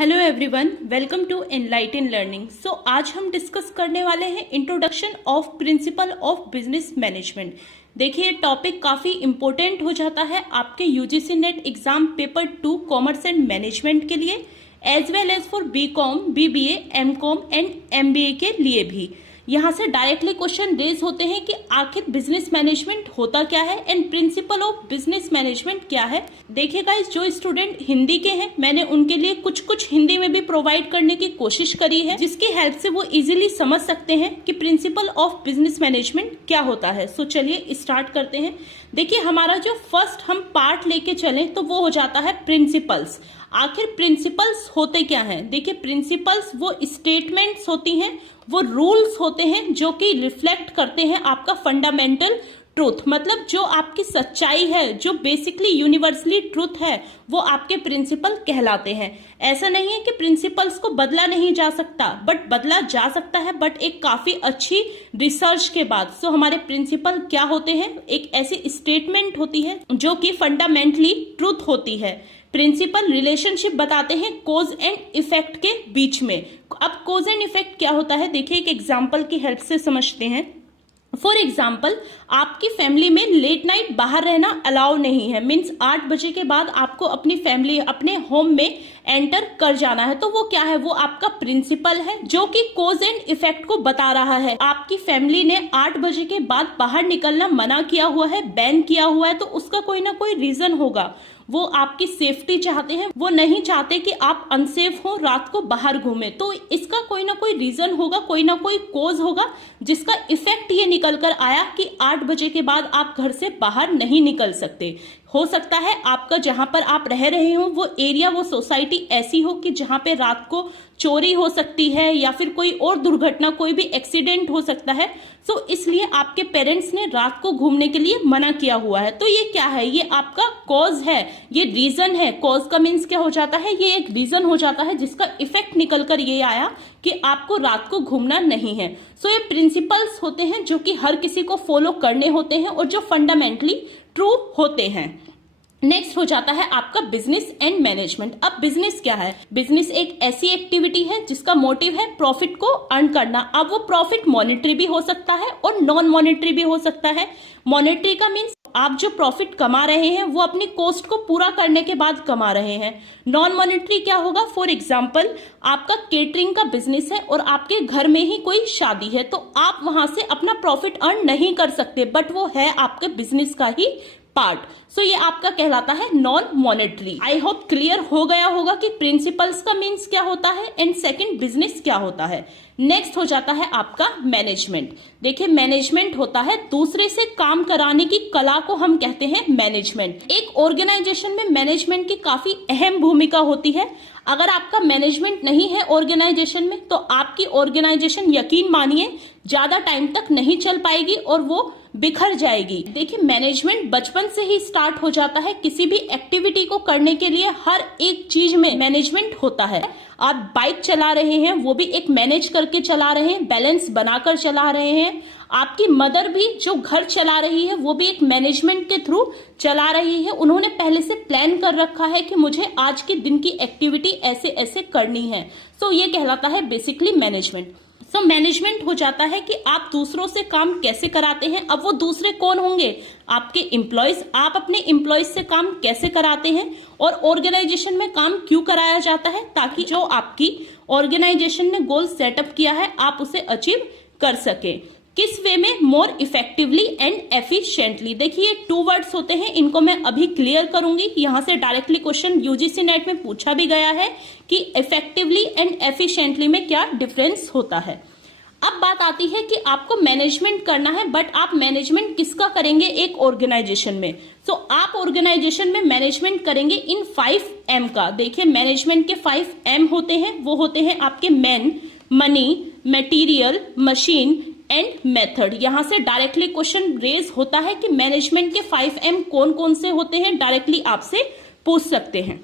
Hello everyone, welcome to enlighten learning. सो आज हम डिस्कस करने वाले हैं introduction of principal of business management. देखिए ये टॉपिक काफ़ी इंपॉर्टेंट हो जाता है आपके UGC NET exam paper 2 commerce and management के लिए, as well as for BCom, BBA, MCom and MBA के लिए भी। यहाँ से डायरेक्टली क्वेश्चन रेज होते हैं कि आखिर बिजनेस मैनेजमेंट होता क्या है and principal of business management क्या है। देखिए गाइस, जो स्टूडेंट हिंदी के हैं मैंने उनके लिए कुछ हिंदी में भी प्रोवाइड करने की कोशिश करी है, जिसकी हेल्प से वो इजीली समझ सकते हैं कि प्रिंसिपल ऑफ बिजनेस मैनेजमेंट क्या होता है। सो चलिए स्टार्ट करते हैं। देखिए हमारा जो फर्स्ट हम पार्ट लेके चलें तो वो हो जाता है प्रिंसिपल्स। आखिर प्रिंसिपल्स होते क्या हैं? देखिए प्रिंसिपल्स वो स्टेटमेंट्स होती हैं, वो रूल्स होते हैं जो कि रिफ्लेक्ट करते हैं आपका फंडामेंटल ट्रूथ, मतलब जो आपकी सच्चाई है, जो बेसिकली यूनिवर्सली ट्रूथ है, वो आपके प्रिंसिपल कहलाते हैं। ऐसा नहीं है कि प्रिंसिपल्स को बदला नहीं जा सकता, बट बदला जा सकता है, बट एक काफी अच्छी रिसर्च के बाद। सो हमारे प्रिंसिपल क्या होते हैं? एक ऐसी स्टेटमेंट होती है जो कि फंडामेंटली ट्रूथ होती है। प्रिंसिपल रिलेशनशिप बताते हैं कोज एंड इफेक्ट के बीच में। अब कोज एंड इफेक्ट क्या होता है, देखिए एक एग्जाम्पल की हेल्प से समझते हैं। फॉर एग्जाम्पल, आपकी फैमिली में लेट नाइट बाहर रहना अलाउ नहीं है, मीन्स 8 बजे के बाद आपको अपनी फैमिली अपने होम में एंटर कर जाना है। तो वो क्या है? वो आपका प्रिंसिपल है जो कि कोज एंड इफेक्ट को बता रहा है। आपकी फैमिली ने 8 बजे के बाद बाहर निकलना मना किया हुआ है, बैन किया हुआ है, तो उसका कोई ना कोई रीजन होगा। वो आपकी सेफ्टी चाहते हैं, वो नहीं चाहते कि आप अनसेफ हो, रात को बाहर घूमे। तो इसका कोई ना कोई रीजन होगा, कोई ना कोई कोज होगा, जिसका इफेक्ट ये निकल कर आया कि 8 बजे के बाद आप घर से बाहर नहीं निकल सकते। हो सकता है आपका जहां पर आप रह रहे हो वो एरिया, वो सोसाइटी ऐसी हो कि जहां पे रात को चोरी हो सकती है या फिर कोई और दुर्घटना, कोई भी एक्सीडेंट हो सकता है। सो इसलिए आपके पेरेंट्स ने रात को घूमने के लिए मना किया हुआ है। तो ये क्या है? ये आपका कॉज है, ये रीजन है। कॉज का मीन्स क्या हो जाता है? ये एक रीजन हो जाता है जिसका इफेक्ट निकल कर ये आया कि आपको रात को घूमना नहीं है। सो ये प्रिंसिपल्स होते हैं जो कि हर किसी को फॉलो करने होते हैं और जो फंडामेंटली ट्रू होते हैं। नेक्स्ट हो जाता है आपका बिजनेस एंड मैनेजमेंट। अब बिजनेस क्या है? बिजनेस एक ऐसी एक्टिविटी है जिसका मोटिव है प्रॉफिट को अर्न करना। अब वो प्रॉफिट मॉनेटरी भी हो सकता है और नॉन मॉनेटरी भी हो सकता है। मॉनेटरी का मीन्स आप जो प्रॉफिट कमा रहे हैं वो अपनी कॉस्ट को पूरा करने के बाद कमा रहे हैं। नॉन मॉनेटरी क्या होगा? फॉर एग्जाम्पल, आपका केटरिंग का बिजनेस है और आपके घर में ही कोई शादी है, तो आप वहां से अपना प्रॉफिट अर्न नहीं कर सकते, बट वो है आपके बिजनेस का ही पार्ट। सो ये आपका कहलाता है non monetary. I hope clear हो गया होगा कि प्रिंसिपल्स का मीन्स क्या होता है एंड सेकंड बिजनेस क्या होता है। नेक्स्ट हो जाता है आपका मैनेजमेंट। देखिए मैनेजमेंट होता है दूसरे से काम कराने की कला को हम कहते हैं मैनेजमेंट। एक ऑर्गेनाइजेशन में मैनेजमेंट की काफी अहम भूमिका होती है। अगर आपका मैनेजमेंट नहीं है ऑर्गेनाइजेशन में तो आपकी ऑर्गेनाइजेशन, यकीन मानिए, ज्यादा टाइम तक नहीं चल पाएगी और वो बिखर जाएगी। देखिए मैनेजमेंट बचपन से ही स्टार्ट हो जाता है। किसी भी एक्टिविटी को करने के लिए हर एक चीज में मैनेजमेंट होता है। आप बाइक चला रहे हैं, वो भी एक मैनेज करके चला रहे हैं, बैलेंस बनाकर चला रहे हैं। आपकी मदर भी जो घर चला रही है वो भी एक मैनेजमेंट के थ्रू चला रही है। उन्होंने पहले से प्लान कर रखा है कि मुझे आज के दिन की एक्टिविटी ऐसे ऐसे करनी है। सो ये कहलाता है बेसिकली मैनेजमेंट। सो मैनेजमेंट हो जाता है कि आप दूसरों से काम कैसे कराते हैं। अब वो दूसरे कौन होंगे? आपके एम्प्लॉयज। आप अपने एम्प्लॉयज से काम कैसे कराते हैं और ऑर्गेनाइजेशन में काम क्यों कराया जाता है, ताकि जो आपकी ऑर्गेनाइजेशन ने गोल सेटअप किया है आप उसे अचीव कर सके। किस वे में? More effectively and efficiently. देखिए 2 वर्ड्स होते हैं, इनको मैं अभी क्लियर करूंगी। यहाँ से डायरेक्टली क्वेश्चन यूजीसी नेट में पूछा भी गया है कि इफेक्टिवली एंड एफिशिएंटली में क्या डिफरेंस होता है। अब बात आती है कि आपको मैनेजमेंट करना है, बट आप मैनेजमेंट किसका करेंगे? एक ऑर्गेनाइजेशन में। सो आप ऑर्गेनाइजेशन में मैनेजमेंट करेंगे इन 5M का। देखिए मैनेजमेंट के 5M होते हैं। वो होते हैं आपके man, money, material, machine and method. यहां से डायरेक्टली क्वेश्चन रेज होता है कि मैनेजमेंट के 5M कौन कौन से होते हैं, डायरेक्टली आपसे पूछ सकते हैं।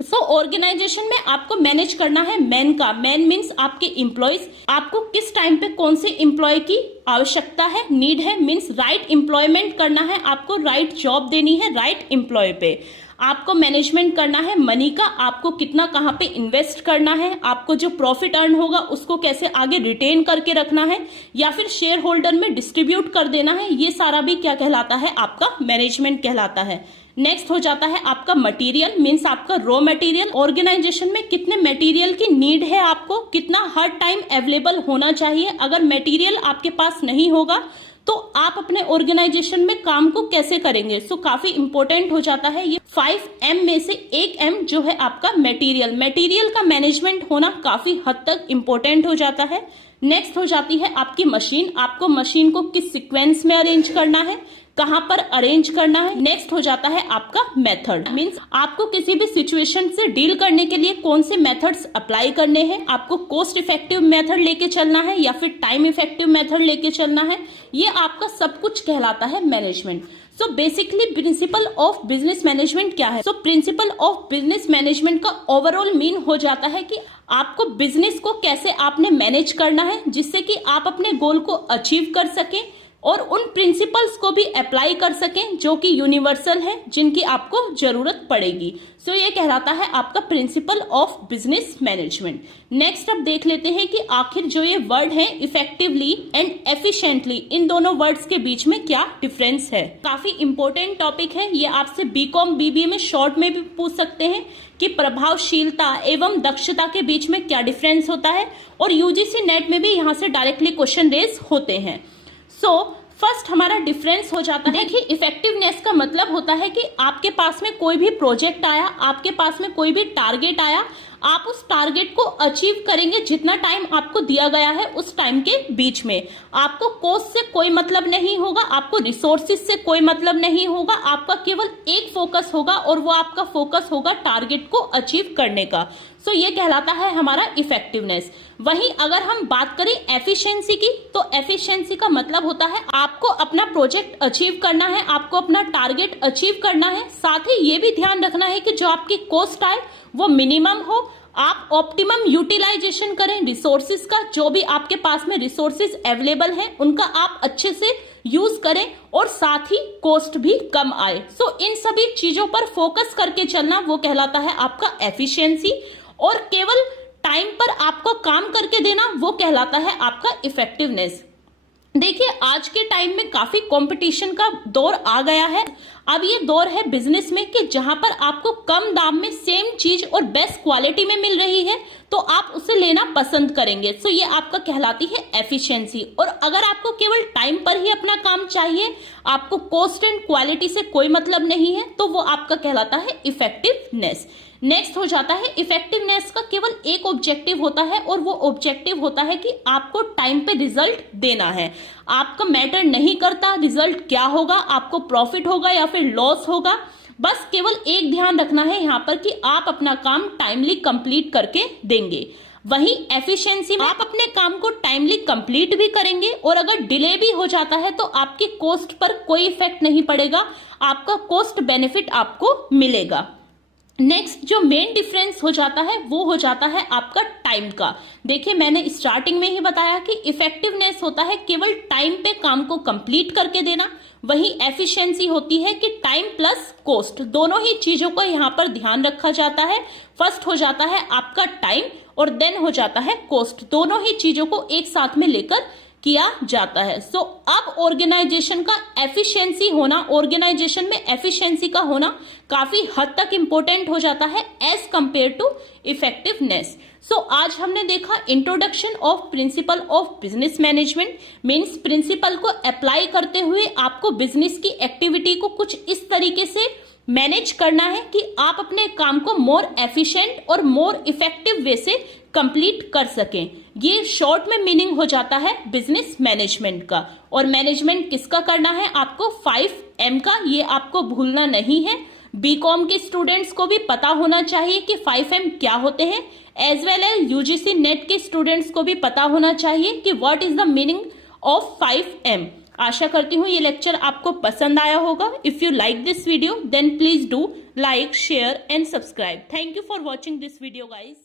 सो ऑर्गेनाइजेशन में आपको मैनेज करना है मैन का। मैन मीन्स आपके एम्प्लॉयज। आपको किस टाइम पे कौन से एम्प्लॉय की आवश्यकता है, नीड है, मीन्स राइट एम्प्लॉयमेंट करना है, आपको राइट जॉब देनी है राइट एम्प्लॉय पे। आपको मैनेजमेंट करना है मनी का, आपको कितना कहाँ पे इन्वेस्ट करना है, आपको जो प्रॉफिट अर्न होगा उसको कैसे आगे रिटेन करके रखना है या फिर शेयर होल्डर में डिस्ट्रीब्यूट कर देना है, ये सारा भी क्या कहलाता है, आपका मैनेजमेंट कहलाता है। नेक्स्ट हो जाता है आपका मटेरियल, मीन्स आपका रॉ मटेरियल। ऑर्गेनाइजेशन में कितने मटेरियल की नीड है, आपको कितना हर टाइम अवेलेबल होना चाहिए। अगर मटेरियल आपके पास नहीं होगा तो आप अपने ऑर्गेनाइजेशन में काम को कैसे करेंगे। सो काफी इंपॉर्टेंट हो जाता है ये 5M में से एक M जो है आपका मटेरियल। मटेरियल का मैनेजमेंट होना काफी हद तक इंपॉर्टेंट हो जाता है। नेक्स्ट हो जाती है आपकी मशीन, आपको मशीन को किस सीक्वेंस में अरेंज करना है, कहां पर अरेंज करना है। नेक्स्ट हो जाता है आपका मेथड, मींस आपको किसी भी सिचुएशन से डील करने के लिए कौन से मेथड्स अप्लाई करने हैं, आपको कॉस्ट इफेक्टिव मेथड लेके चलना है या फिर टाइम इफेक्टिव मेथड लेके चलना है, ये आपका सब कुछ कहलाता है management. So basically principal of business management क्या है। So principal of business management का ओवरऑल मीन हो जाता है कि आपको बिजनेस को कैसे आपने मैनेज करना है जिससे कि आप अपने गोल को अचीव कर सकें और उन प्रिंसिपल्स को भी अप्लाई कर सकें जो कि यूनिवर्सल है, जिनकी आपको जरूरत पड़ेगी। सो ये कहलाता है आपका principal of business management. Next अब देख लेते हैं कि आखिर जो ये वर्ड है इफेक्टिवली एंड एफिशिएंटली, इन दोनों वर्ड्स के बीच में क्या डिफरेंस है। काफी इंपॉर्टेंट टॉपिक है ये, आपसे बीकॉम बीबीए में शॉर्ट में भी पूछ सकते हैं कि प्रभावशीलता एवं दक्षता के बीच में क्या डिफरेंस होता है, और यूजीसी नेट में भी यहाँ से डायरेक्टली क्वेश्चन रेज होते हैं। सो फर्स्ट हमारा डिफरेंस हो जाता है, देखिए इफेक्टिवनेस का मतलब होता है कि आपके पास में कोई भी प्रोजेक्ट आया, आपके पास में कोई भी टारगेट आया, आप उस टारगेट को अचीव करेंगे जितना टाइम आपको दिया गया है उस टाइम के बीच में। आपको कॉस्ट से कोई मतलब नहीं होगा, आपको रिसोर्सेज से कोई मतलब नहीं होगा, आपका केवल एक फोकस होगा और वो आपका फोकस होगा टारगेट को अचीव करने का। सो ये कहलाता है हमारा इफेक्टिवनेस। वहीं अगर हम बात करें एफिशिएंसी की, तो एफिशिएंसी का मतलब होता है आपको अपना प्रोजेक्ट अचीव करना है, आपको अपना टारगेट अचीव करना है, साथ ही ये भी ध्यान रखना है कि जो आपकी कॉस्ट आए वो मिनिमम हो, आप ऑप्टिमम यूटिलाइजेशन करें रिसोर्सेज का, जो भी आपके पास में रिसोर्सेज अवेलेबल हैं उनका आप अच्छे से यूज करें और साथ ही कॉस्ट भी कम आए। सो इन सभी चीजों पर फोकस करके चलना वो कहलाता है आपका एफिशिएंसी, और केवल टाइम पर आपको काम करके देना वो कहलाता है आपका इफेक्टिवनेस। देखिए आज के टाइम में काफी कंपटीशन का दौर आ गया है। अब ये दौर है बिजनेस में कि जहां पर आपको कम दाम में सेम चीज और बेस्ट क्वालिटी में मिल रही है तो आप उसे लेना पसंद करेंगे। सो ये आपका कहलाती है एफिशिएंसी। और अगर आपको केवल टाइम पर ही अपना काम चाहिए, आपको कॉस्ट एंड क्वालिटी से कोई मतलब नहीं है, तो वो आपका कहलाता है इफेक्टिवनेस। नेक्स्ट हो जाता है इफेक्टिवनेस का केवल एक ऑब्जेक्टिव होता है और वो ऑब्जेक्टिव होता है कि आपको टाइम पे रिजल्ट देना है। आपका मैटर नहीं करता रिजल्ट क्या होगा, आपको प्रॉफिट होगा या फिर लॉस होगा, बस केवल एक ध्यान रखना है यहाँ पर कि आप अपना काम टाइमली कंप्लीट करके देंगे। वहीं एफिशिएंसी में आप अपने काम को टाइमली कंप्लीट भी करेंगे और अगर डिले भी हो जाता है तो आपकी कॉस्ट पर कोई इफेक्ट नहीं पड़ेगा, आपका कॉस्ट बेनिफिट आपको मिलेगा। नेक्स्ट जो मेन डिफरेंस हो जाता है वो हो जाता है आपका टाइम का। देखिए मैंने स्टार्टिंग में ही बताया कि इफेक्टिवनेस होता है केवल टाइम पे काम को कंप्लीट करके देना, वहीं एफिशिएंसी होती है कि टाइम प्लस कॉस्ट दोनों ही चीजों को यहाँ पर ध्यान रखा जाता है। फर्स्ट हो जाता है आपका टाइम और देन हो जाता है कॉस्ट, दोनों ही चीजों को एक साथ में लेकर किया जाता है। सो अब ऑर्गेनाइजेशन का एफिशिएंसी होना, ऑर्गेनाइजेशन में एफिशिएंसी का होना काफी हद तक इंपॉर्टेंट हो जाता है as compare to effectiveness. So आज हमने देखा introduction of principal of business management, means principle को अप्लाई करते हुए आपको बिजनेस की एक्टिविटी को कुछ इस तरीके से मैनेज करना है कि आप अपने काम को मोर एफिशिएंट और मोर इफेक्टिव वे से कंप्लीट कर सकें। ये शॉर्ट में मीनिंग हो जाता है बिजनेस मैनेजमेंट का। और मैनेजमेंट किसका करना है, आपको 5M का, ये आपको भूलना नहीं है। बीकॉम के स्टूडेंट्स को भी पता होना चाहिए कि 5M क्या होते हैं, as well as UGC NET के स्टूडेंट्स को भी पता होना चाहिए कि what is the meaning of 5M। आशा करती हूँ ये लेक्चर आपको पसंद आया होगा। If you like this video then please do like, share and subscribe. Thank you for watching this video guys.